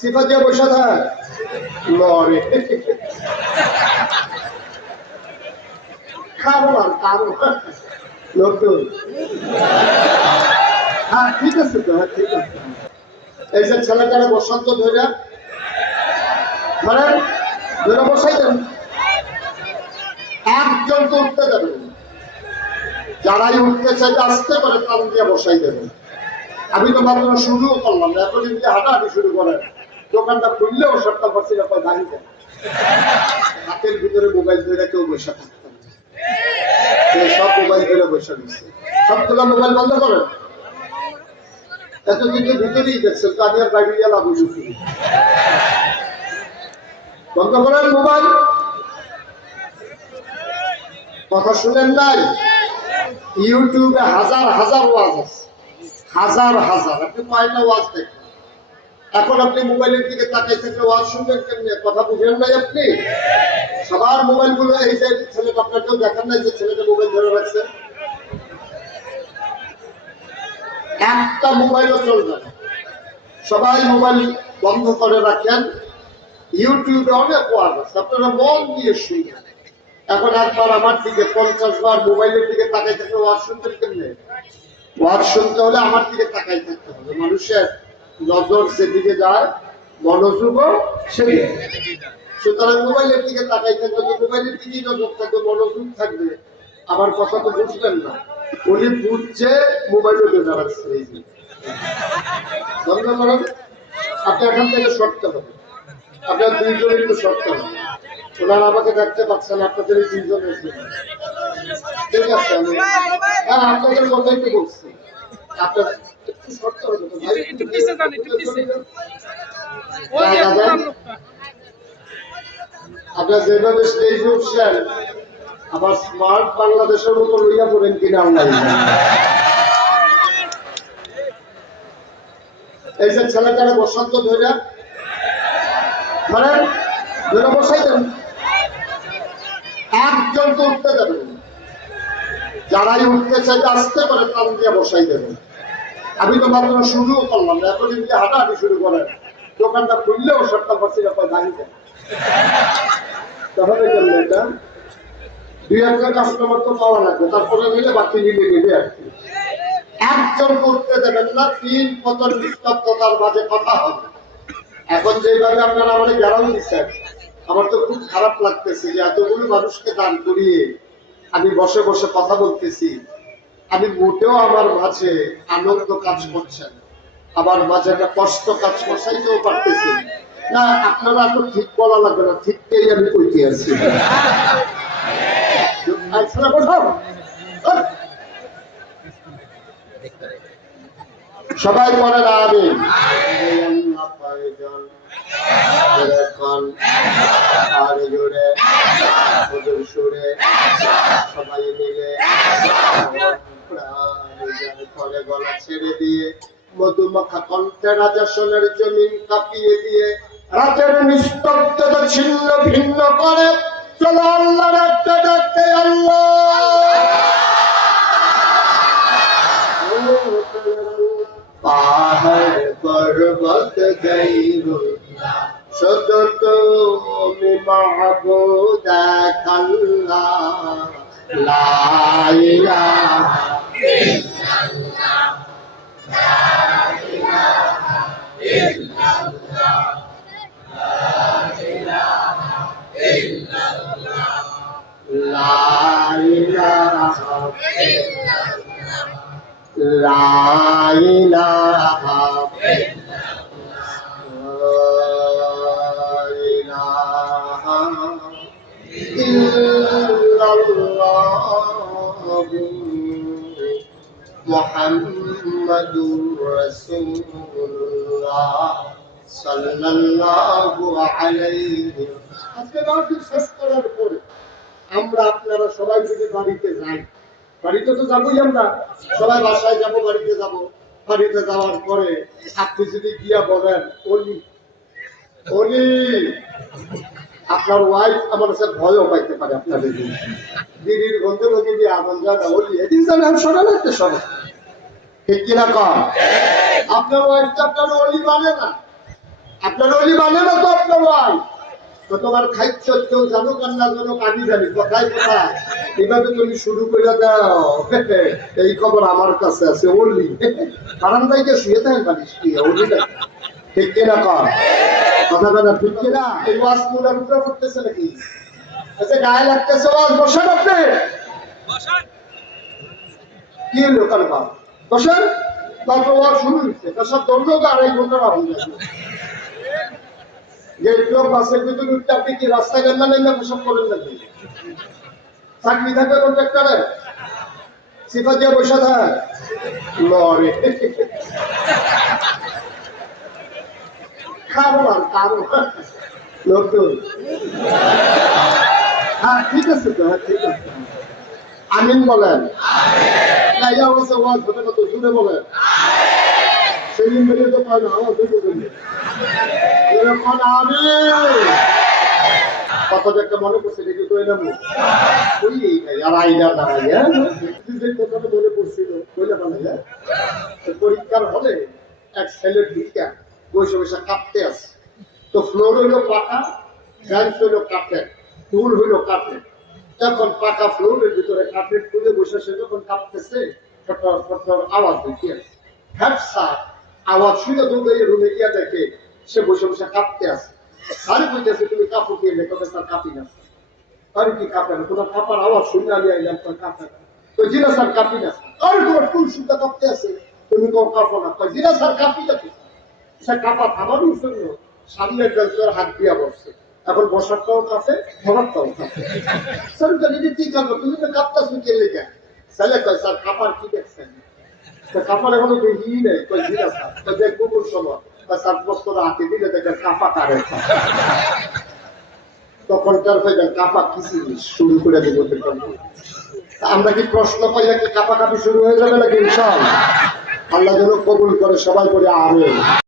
সিফা দিয়ে বসে থাক লড়ে নতুন। হ্যাঁ ঠিক আছে তো, হ্যাঁ ঠিক আছে। এই যে ছেলেটারে বসন্ত ধরে ধরেন, ধরে বসাই দেন, একজন তো উঠতে দেবেন, যারাই উঠতে চাইতে আসতে পারে তার দিয়ে বসাই দেবেন। আমি তো মাত্র শুরুও করলাম, এখন যদি হাঁটাহাঁটি শুরু করেন দোকানটা খুললেও 70% আপনার দাঁড়িয়ে যায়। হাতের ভিতরে মোবাইল ধরে কেউ বসে থাকতেন, সব মোবাইল ধরে বসে দিচ্ছে। সবগুলো মোবাইল বন্ধ করেন, এতদিন তো ভিতরেই দেখছেন, তো আমি আর বাইরে গিয়ে লাভ বুঝি। বন্ধ করেন মোবাইল। কথা শুনেন নাই? ইউটিউবে হাজার হাজার ওয়াজ আছে, হাজার হাজার। আপনি কয়টা ওয়াজ দেখেন? এখন আপনি মোবাইলের দিকে তাকাই থাকলে ওয়াজ শুনবেন কেমনি? কথা বুঝেন নাই আপনি? সবার মোবাইল গুলো, এই যে ছেলেটা, আপনাকেও দেখেন নাই যে ছেলেটা মোবাইল ধরে রাখছে? একটা মোবাইলও চলবে না, সবাই মোবাইল বন্ধ করে রাখেন। ইউটিউবে অনেক ওয়াজ আছে, আপনারা মন দিয়ে শুনবেন। এখন একবার আমার দিকে 50 বার মোবাইলের দিকে তাকাই থাকলে ওয়াজ শুনতেন কেমনে? ওয়াজ শুনতে হলে আমার দিকে তাকাই থাকতে হবে। মানুষের নজর সেদিকে যায়, মনোযোগও সেদিকে। সুতরাং মোবাইলের দিকে তাকাই থাকবে তো মোবাইলের দিকেই নজর থাকবে, মনোযোগ থাকবে। আমার কথা তো বুঝবেন না। উনি বুঝছে মোবাইলও বেজা রাখছে। এই যে বন্ধ করেন, আপনি এখান থেকে সরতে হবে। আপনার দুইজন একটু সরতে হবে। ওনারা আমাকে দেখতে পাচ্ছেন, আপনাদের এই দুইজন এসে ঠিক আছে। আমি হ্যাঁ আপনাদের কথা একটু বলছি, আপনার একটু সরতে হবে। আপনার যেভাবে স্টেজে উঠছেন, আবার স্মার্ট বাংলাদেশের মতো লইয়া পড়েন কিনা আমরা। এই যে ছেলেটারে বসন্ত ধরে ধরেন, ধরে বসাই দেন, একজন তো উঠতে দেবেন, যারাই উঠতে চাইতে আসতে পারে তার দিয়ে বসাই দেবেন। আমি তো মাত্র শুরুও করলাম, এখন যদি হাঁটাহাঁটি শুরু করেন দোকানটা খুললেও 70% আপনার দাঁড়িয়ে যায়। তাহলে কেন এটা 2-1 কাস্টমার তো পাওয়া লাগবে, তারপরে মিলে বাকি মিলে নেবে আর কি। একজন করতে দেবেন না, 3 পতন নিস্তব্ধতার মাঝে কথা হবে। এখন যেভাবে আপনারা আমাদের গ্যারাম দিচ্ছেন, আমার তো খুব খারাপ লাগতেছে যে এতগুলো মানুষকে দান করিয়ে আমি বসে বসে কথা বলতেছি। আমি মোটেও আমার মাঝে আনন্দ কাজ করছেন, আমার মাঝে একটা কষ্ট কাজ করছাইতেও পারতেছি না। আপনারা তো ঠিক বলা লাগবে না, ঠিকই আমি কইতে আছি। সবাই পরে আমিন। আর জোরে সুরে সবাই মিলে ফলে গলা ছেড়ে দিয়ে মধুমাখা কণ্ঠে রাজাসনের জমিন কাঁপিয়ে দিয়ে রাতের নিস্তব্ধতা ছিন্ন ভিন্ন করে চলো আল্লাহর একটা ডাকতে। আল্লাহ পাহাড় পর্বত গায়রুল্লাহ শুধু তুমি মাহবুব আল্লাহ। লা ইলাহা ইল্লাল্লাহ, লা ইলাহা ইল্লাল্লাহ, লা ইলাহা ইল্লাল্লাহ, লা ইলাহা ইল্লাল্লাহ, লা ইলাহা মুহাম্মাদুর রাসূলুল্লাহ সাল্লাল্লাহু আলাইহি। আজকে রাত শেষ করার পরে আমরা আপনারা সবাই যদি বাড়িতে যাই, বাড়িতে তো যাবোই, আমরা সবাই বাসায় যাব, বাড়িতে যাব। বাড়িতে যাওয়ার পরে আপনি যদি গিয়া বলেন অলি অলি, আপনার ওয়াইফ আমার কাছে ভয়ও পাইতে পারে। আপনাদের দিদির গন্ধে লোকে দিয়ে আগুন যায় অলি, এদিন যাবে আমি শোনা লাগতে সবাই, ঠিক কিনা কম? আপনার ওয়াইফ তো আপনার অলি মানে না, আপনার মানে না তো আপনার ভাই তো তোমার খাইছ কেউ জানো কার না জানো আমি জানি কোথায় কোথায় এইভাবে তুমি শুরু করে দাও এই খবর আমার কাছে আছে ওলি বারান্দায় শুয়ে থাকেন পারিস কি ওলি ঠিক কিনা কর কথা বলা ঠিক কিনা এই ওয়াজ মুলার উপরে করতেছে নাকি আচ্ছা গায়ে লাগতেছে ওয়াজ বসেন আপনি কি হলো কার বাপ বসেন তারপর ওয়াজ শুরু হচ্ছে তার সব দণ্ড 2.5 ঘন্টা হয়ে যাবে যে লোক বাসের ভিতরে উঠতে আপনি কি রাস্তায় গেল না প্রসব করেন নাকি চাকরি থাকবে কন্ট্রাক্টরে সিফা দিয়ে বসে থাক লরে নতুন হ্যাঁ ঠিক আছে তো হ্যাঁ ঠিক আছে আমিন বলেন এই অবস্থা ওয়াজ ঘটে কত জুড়ে বলেন সেদিন বেরিয়ে তো পায় না আমার দুটো জন্য এরকম আমি কথাটা একটা মনে করছে দেখি তো এলাম ওই এইটাই আর আইনা না যে কথাটা মনে পড়ছিল কইলে পালা যায় পরীক্ষার হলে এক ছেলের দিকটা বসে বসে কাঁপতে আছে তো ফ্লোর হইলো পাকা বেঞ্চ হইলো কাঠের টুল হইলো কাঠের তখন পাকা ফ্লোরের ভিতরে কাঠের টুলে বসে সে যখন কাঁপতেছে ফটর ফটর আওয়াজ দেখিয়ে হ্যাপসা আওয়াজ শুনে দৌড়ে রুমে গিয়া দেখে সে বসে বসে কাঁপতে আছে আরে কইতেছে তুমি কাপড় দিয়ে লেখো স্যার কাঁপি না আরে কি কাঁপে না তোমার কাপার আওয়াজ শুনে আমি আইলাম তোর কাঁপে না তো জিনা স্যার কাঁপি না আরে তোমার টুল শুনতে কাঁপতে আছে তুমি তো কাঁপো না জিনা স্যার কাঁপি না সে কাঁপা থামানোর জন্য সামনের বেঞ্চের হাত দিয়া বসছে এখন বসারটাও কাছে ধরারটাও কাছে স্যার জানি কি করবো তুমি তো কাঁপতেছো কে লেখা ছেলে কয় স্যার কাঁপার কি দেখছেন কাঁপার এখনো দেখি নেই কই জিনা স্যার তো দেখবো কোন সময় স্যার বস্তু হাতে দিলে দেখেন কাঁপা কারে তখন তার কাঁপা কিছু শুরু করে দেবো আমরা কি প্রশ্ন পাইলে কি কাঁপা কাঁপি শুরু হয়ে যাবে নাকি ইনশাআল্লাহ আল্লাহ যেন কবুল করে সবাই করে আমিন